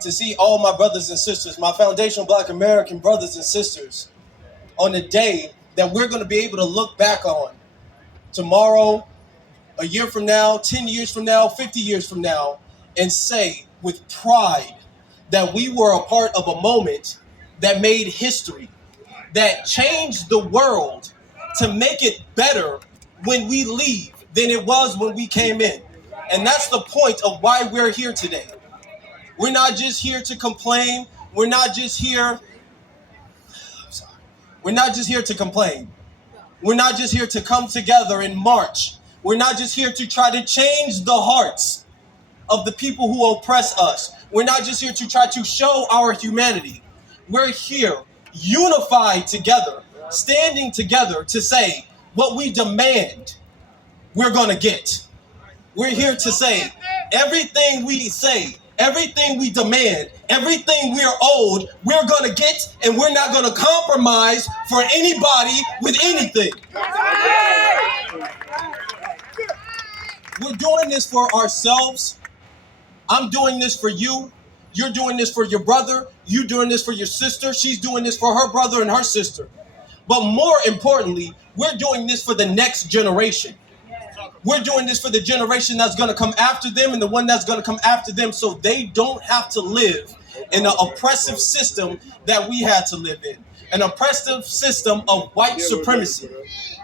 to see all my brothers and sisters, my foundational Black American brothers and sisters, on a day that we're going to be able to look back on tomorrow, a year from now, 10 years from now, 50 years from now, and say with pride that we were a part of a moment that made history, that changed the world to make it better when we leave than it was when we came in. And that's the point of why we're here today. We're not just here to complain. We're not just here. We're not just here to complain. We're not just here to come together and march. We're not just here to try to change the hearts of the people who oppress us. We're not just here to try to show our humanity. We're here unified together, standing together to say what we demand, we're going to get. We're here to say everything we say, everything we demand, everything we're owed, we're going to get, and we're not going to compromise for anybody with anything. We're doing this for ourselves. I'm doing this for you. You're doing this for your brother. You're doing this for your sister. She's doing this for her brother and her sister. But more importantly, we're doing this for the next generation. We're doing this for the generation that's going to come after them and the one that's going to come after them, so they don't have to live in an oppressive system that we had to live in. An oppressive system of white supremacy.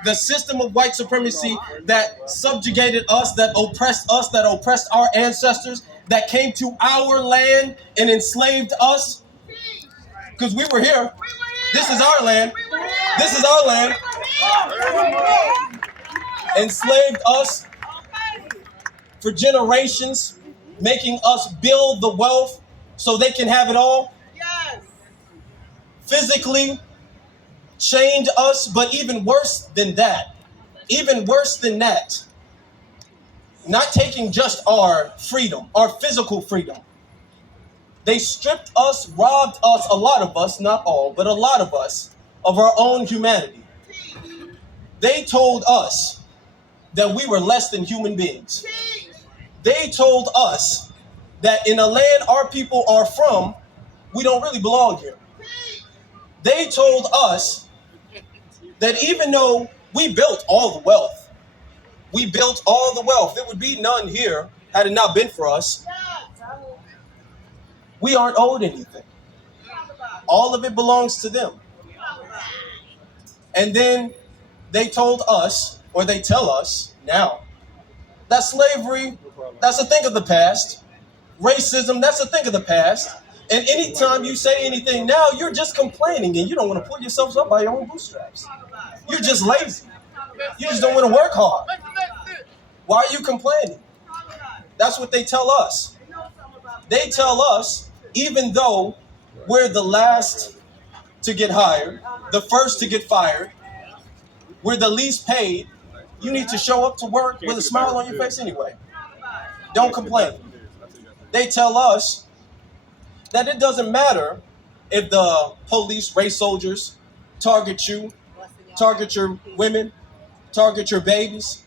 The system of white supremacy that subjugated us, that oppressed our ancestors, that came to our land and enslaved us. Because we were here. This is our land. This is our land. Enslaved us for generations, making us build the wealth so they can have it all. Yes. Physically chained us, but even worse than that, not taking just our freedom, our physical freedom. They stripped us, robbed us, a lot of us, not all, but a lot of us, of our own humanity. They told us that we were less than human beings. They told us that in a land our people are from, we don't really belong here. They told us that even though we built all the wealth, there would be none here had it not been for us. We aren't owed anything. All of it belongs to them. And then they told us, or they tell us now, that slavery, that's a thing of the past. Racism, that's a thing of the past. And anytime you say anything now, you're just complaining and you don't want to pull yourselves up by your own bootstraps. You're just lazy. You just don't want to work hard. Why are you complaining? That's what they tell us. They tell us, even though we're the last to get hired, the first to get fired, we're the least paid, you need to show up to work with a smile on your face anyway. Don't complain. They tell us that it doesn't matter if the police, race soldiers, target you, target your women, target your babies.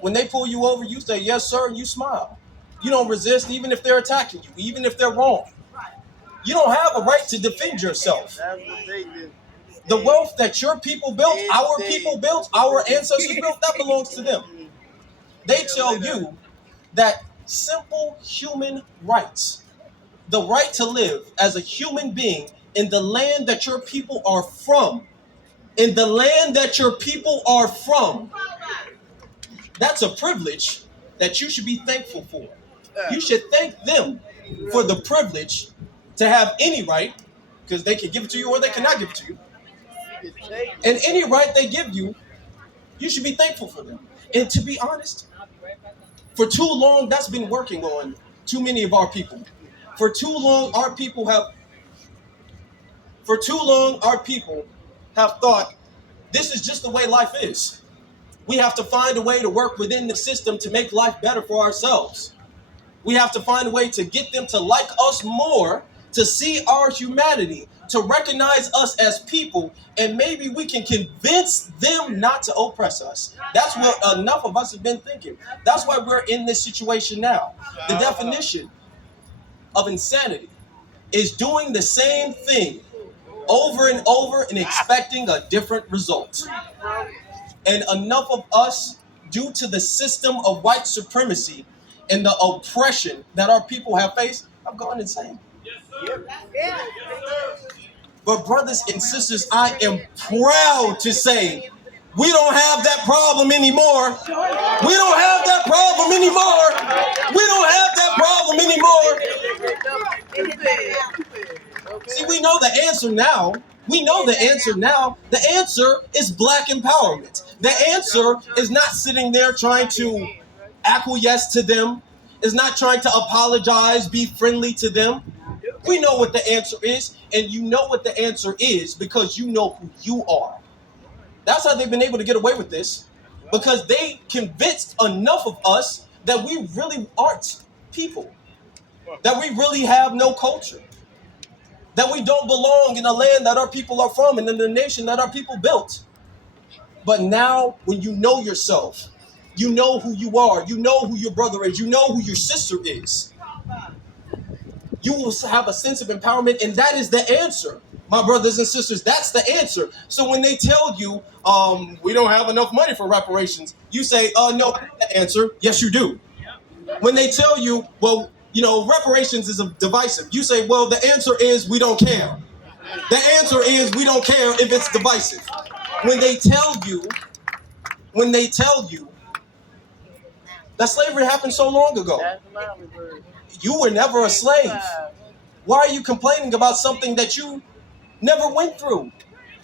When they pull you over, you say, yes, sir, and you smile. You don't resist, even if they're attacking you, even if they're wrong. You don't have a right to defend yourself. The wealth that your people built, our ancestors built, that belongs to them. They tell you that simple human rights, the right to live as a human being in the land that your people are from, that's a privilege that you should be thankful for. You should thank them for the privilege to have any right, because they can give it to you or they cannot give it to you. And any right they give you, you should be thankful for them. And to be honest, for too long, that's been working on too many of our people. For too long, our people have thought this is just the way life is. We have to find a way to work within the system to make life better for ourselves. We have to find a way to get them to like us more, to see our humanity, to recognize us as people, and maybe we can convince them not to oppress us. That's what enough of us have been thinking. That's why we're in this situation now. The definition of insanity is doing the same thing over and over and expecting a different result. And enough of us, due to the system of white supremacy and the oppression that our people have faced, have gone insane. But brothers and sisters, I am proud to say we don't have that problem anymore. We don't have that problem anymore. We don't have that problem anymore. See, we know the answer now. We know the answer now. The answer is black empowerment. The answer is not sitting there trying to acquiesce to them, is not trying to apologize, be friendly to them. We know what the answer is, and you know what the answer is because you know who you are. That's how they've been able to get away with this, because they convinced enough of us that we really aren't people, that we really have no culture, that we don't belong in the land that our people are from and in the nation that our people built. But now, when you know yourself, you know who you are, you know who your brother is, you know who your sister is, you will have a sense of empowerment, and that is the answer, my brothers and sisters. That's the answer. So when they tell you, we don't have enough money for reparations, you say, no, that's the answer. Yes, you do. When they tell you, well, reparations is divisive, you say, well, the answer is we don't care. The answer is we don't care if it's divisive. When they tell you that slavery happened so long ago, you were never a slave. Why are you complaining about something that you never went through?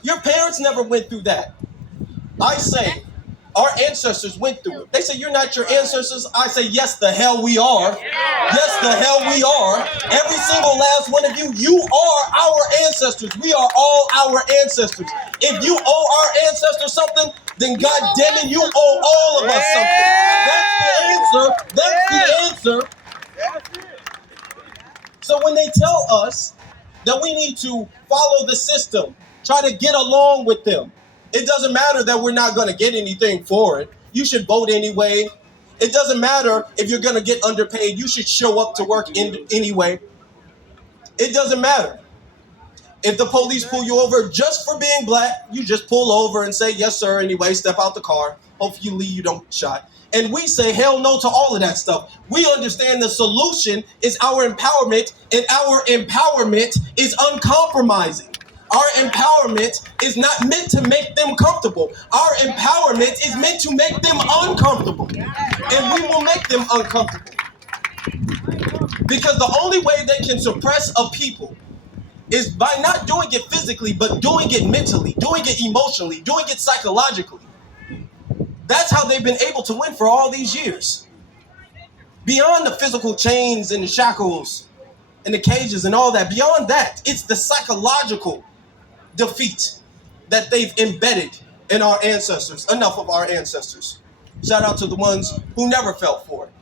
Your parents never went through that. I say, our ancestors went through it. They say, you're not your ancestors. I say, yes, the hell we are. Yes, the hell we are. Every single last one of you, you are our ancestors. We are all our ancestors. If you owe our ancestors something, then God damn it, you owe all of us something. That's the answer. That's the answer. So when they tell us that we need to follow the system, try to get along with them, it doesn't matter that we're not going to get anything for it. You should vote anyway. It doesn't matter if you're going to get underpaid. You should show up to work anyway. It doesn't matter. If the police pull you over just for being black, you just pull over and say, yes, sir, anyway, step out the car. Hopefully you don't get shot. And we say hell no to all of that stuff. We understand the solution is our empowerment, and our empowerment is uncompromising. Our empowerment is not meant to make them comfortable. Our empowerment is meant to make them uncomfortable. And we will make them uncomfortable. Because the only way they can suppress a people is by not doing it physically, but doing it mentally, doing it emotionally, doing it psychologically. That's how they've been able to win for all these years. Beyond the physical chains and the shackles and the cages and all that, beyond that, it's the psychological defeat that they've embedded in our ancestors, enough of our ancestors. Shout out to the ones who never fell for it.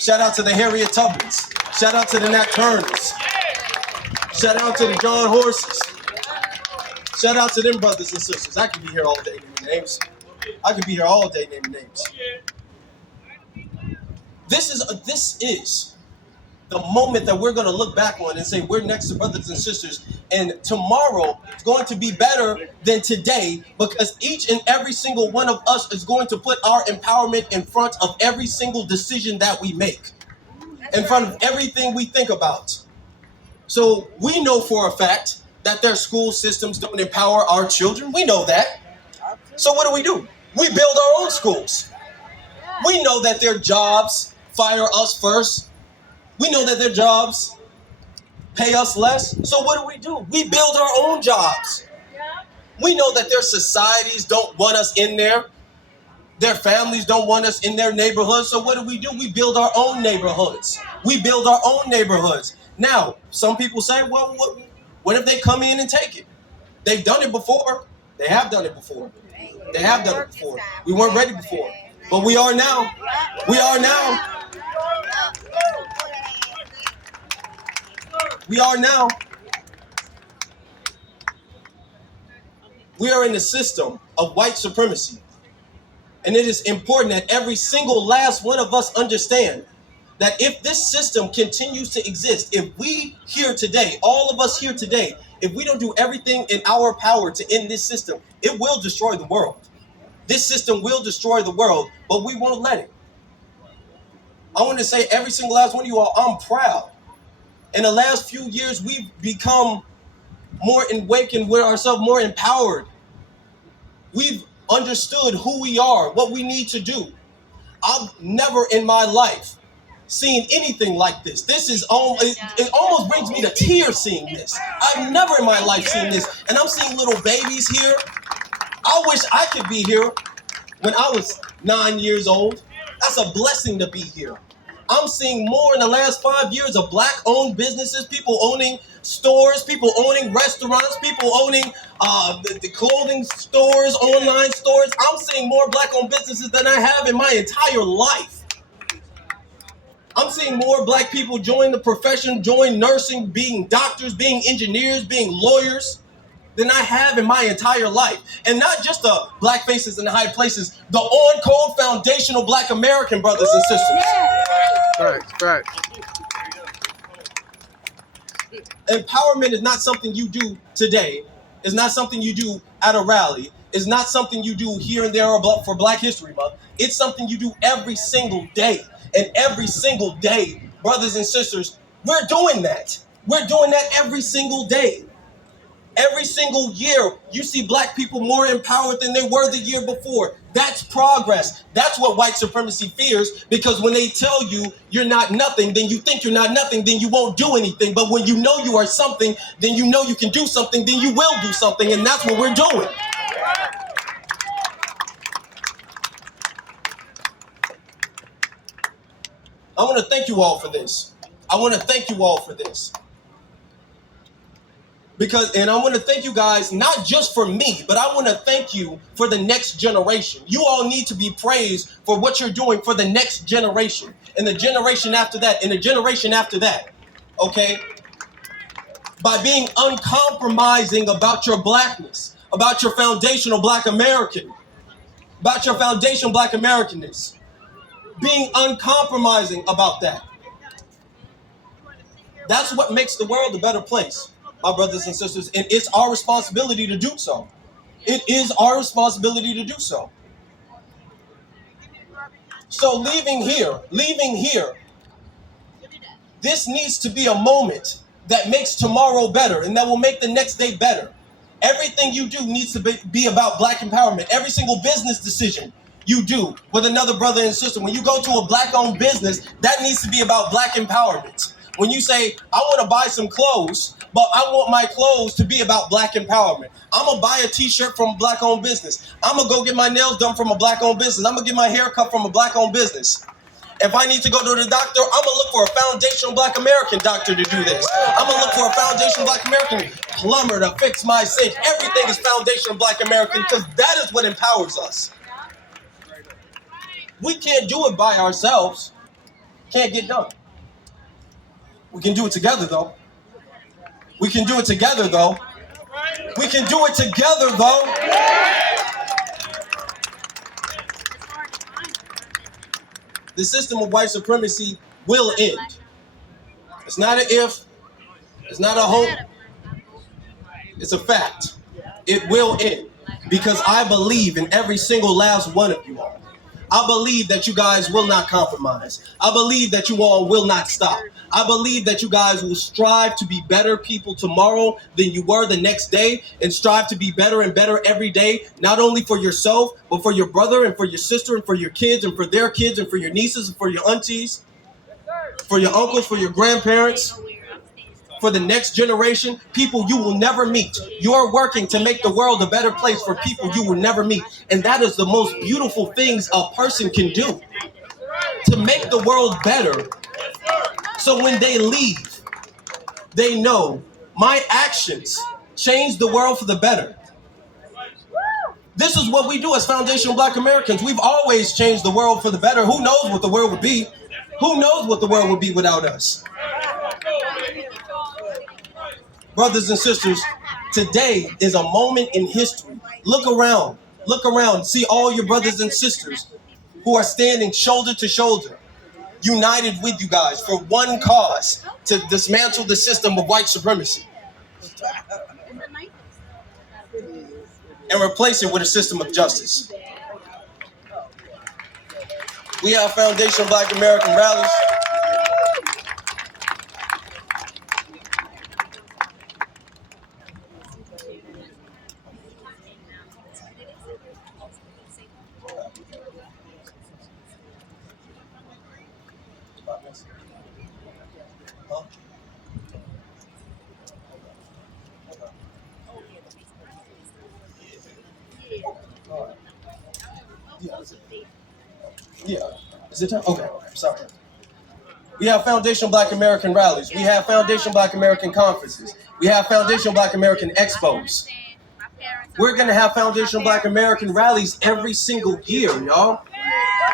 Shout out to the Harriet Tubmans. Shout out to the Nat Turners. Shout out to the John Horses. Shout out to them brothers and sisters. I could be here all day naming names. I could be here all day naming names. This is the moment that we're going to look back on and say we're next to brothers and sisters, and tomorrow is going to be better than today, because each and every single one of us is going to put our empowerment in front of every single decision that we make, in front of everything we think about. So we know for a fact that their school systems don't empower our children. We know that. So what do? We build our own schools. We know that their jobs fire us first. We know that their jobs pay us less. So what do? We build our own jobs. We know that their societies don't want us in there. Their families don't want us in their neighborhoods. So what do? We build our own neighborhoods. We build our own neighborhoods. Now, some people say, well, what if they come in and take it? They've done it before. They have done it before. They have done it before. We weren't ready before. But we are now. We are now. We are now. We are in the system of white supremacy. And it is important that every single last one of us understand that if this system continues to exist, if we here today, all of us here today, if we don't do everything in our power to end this system, it will destroy the world. This system will destroy the world, but we won't let it. I want to say, every single last one of you all, I'm proud. In the last few years, we've become more awakened with ourselves, more empowered. We've understood who we are, what we need to do. I've never in my life seen anything like this. This is it almost brings me to tears seeing this. I've never in my life seen this. And I'm seeing little babies here. I wish I could be here when I was 9 years old. That's a blessing to be here. I'm seeing more in the last 5 years of Black-owned businesses, people owning stores, people owning restaurants, people owning the clothing stores, online stores. I'm seeing more Black-owned businesses than I have in my entire life. I'm seeing more Black people join the profession, join nursing, being doctors, being engineers, being lawyers than I have in my entire life. And not just the Black faces in the high places, the on-code foundational Black American brothers and sisters. Right. Empowerment is not something you do today. It's not something you do at a rally. It's not something you do here and there for Black History Month. It's something you do every single day. And every single day, brothers and sisters, we're doing that. We're doing that every single day. Every single year, you see Black people more empowered than they were the year before. That's progress. That's what white supremacy fears, because when they tell you you're not nothing, then you think you're not nothing, then you won't do anything. But when you know you are something, then you know you can do something, then you will do something, and that's what we're doing. I want to thank you all for this. I want to thank you all for this. And I want to thank you guys, not just for me, but I want to thank you for the next generation. You all need to be praised for what you're doing for the next generation, and the generation after that, and the generation after that, okay? By being uncompromising about your Blackness, about your foundational Black American, about your foundational Black Americanness. Being uncompromising about that. That's what makes the world a better place, my brothers and sisters, and it's our responsibility to do so. It is our responsibility to do so. So leaving here, this needs to be a moment that makes tomorrow better and that will make the next day better. Everything you do needs to be about Black empowerment. Every single business decision you do with another brother and sister, when you go to a Black-owned business, that needs to be about Black empowerment. When you say, I want to buy some clothes, but I want my clothes to be about Black empowerment. I'm going to buy a t-shirt from a Black-owned business. I'm going to go get my nails done from a Black-owned business. I'm going to get my hair cut from a Black-owned business. If I need to go to the doctor, I'm going to look for a foundational Black American doctor to do this. I'm going to look for a foundational Black American plumber to fix my sink. Everything is foundational Black American, because that is what empowers us. We can't do it by ourselves. Can't get done. We can do it together, though. We can do it together, though. We can do it together, though. The system of white supremacy will end. It's not an if. It's not a hope. It's a fact. It will end. Because I believe in every single last one of you all. I believe that you guys will not compromise. I believe that you all will not stop. I believe that you guys will strive to be better people tomorrow than you were the next day, and strive to be better and better every day, not only for yourself, but for your brother and for your sister and for your kids and for their kids and for your nieces and for your aunties, for your uncles, for your grandparents, for the next generation, people you will never meet. You are working to make the world a better place for people you will never meet. And that is the most beautiful things a person can do, to make the world better. So when they leave, they know my actions change the world for the better. This is what we do as foundational Black Americans. We've always changed the world for the better. Who knows what the world would be? Who knows what the world would be without us? Brothers and sisters, today is a moment in history. Look around, see all your brothers and sisters who are standing shoulder to shoulder. united with you guys for one cause, to dismantle the system of white supremacy and replace it with a system of justice. We have Foundation Black American rallies. Yeah. Is it time? Okay. Sorry. We have Foundation Black American rallies. We have Foundation Black American conferences. We have Foundation Black American expos. We're going to have Foundation Black American rallies every single year, y'all.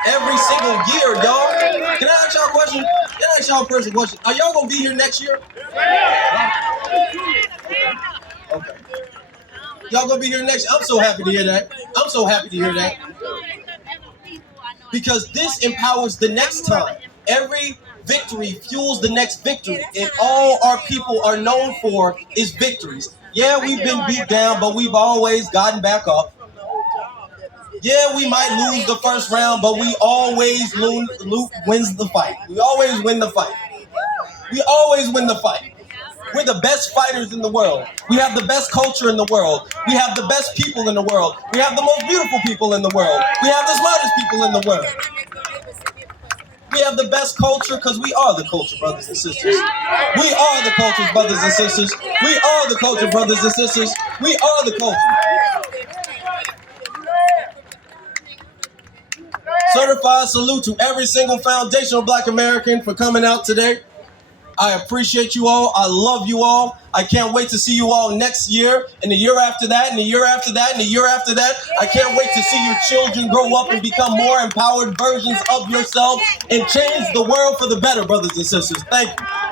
Every single year, y'all. Can I ask y'all a question? Can I ask y'all a personal question? Are y'all going to be here next year? Okay. Y'all going to be here next year? I'm so happy to hear that. I'm so happy to hear that. Because this empowers the next time. Every victory fuels the next victory. And all our people are known for is victories. Yeah, we've been beat down, but we've always gotten back up. Yeah, we might lose the first round, but we always wins the fight. We always win the fight. We always win the fight. We're the best fighters in the world. We have the best culture in the world. We have the best people in the world. We have the most beautiful people in the world. We have the smartest people in the world. We have the best culture because we are the culture, brothers and sisters. We are the culture, brothers and sisters. We are the culture, brothers and sisters. We are the culture. Certified salute to every single Foundation of Black American for coming out today. I appreciate you all. I love you all. I can't wait to see you all next year, and the year after that, and the year after that, and the year after that. I can't wait to see your children grow up and become more empowered versions of yourself and change the world for the better, brothers and sisters. Thank you.